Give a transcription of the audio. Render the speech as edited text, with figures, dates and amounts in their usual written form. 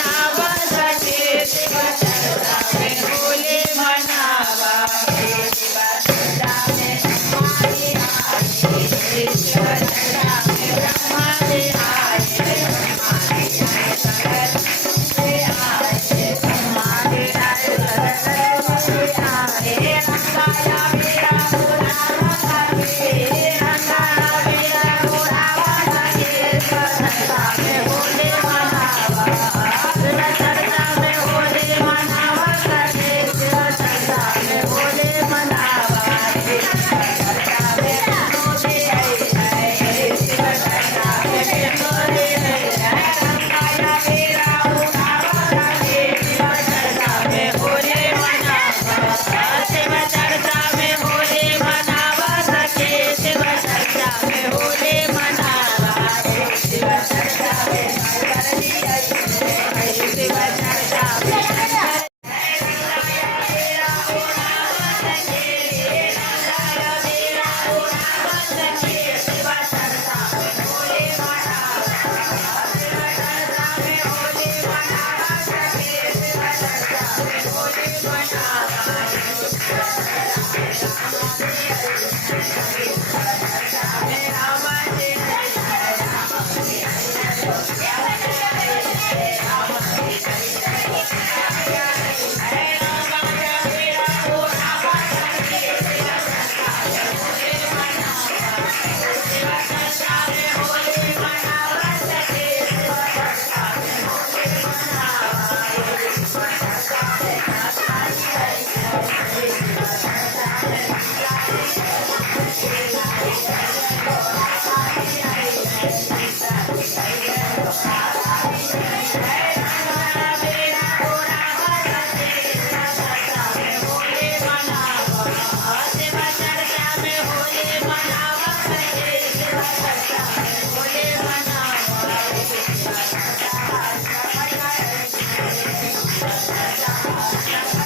मनावा सके शिव चर्चा में होली मनावा शिव चर्चा में हमारी आरती शिव चर्चा में ब्रह्मा जी आए हमारी आए सरस्वती आए हमारी आए सरस्वती आए रंगाया मेरा बुलावा सके रंगाया मेरा बुलावा सके चर्चा में होली मनावा शिव चर्चा में होली मनावा सके शिव चर्चा में होली मनावा शिव चर्चा में होली है शिव चर्चा में होली है रंगाया मेरा बुलावा सके शिव चर्चा में होली मनावा शिव चर्चा में होली मनावा सके शिव चर्चा में होली मनावा शिव चर्चा में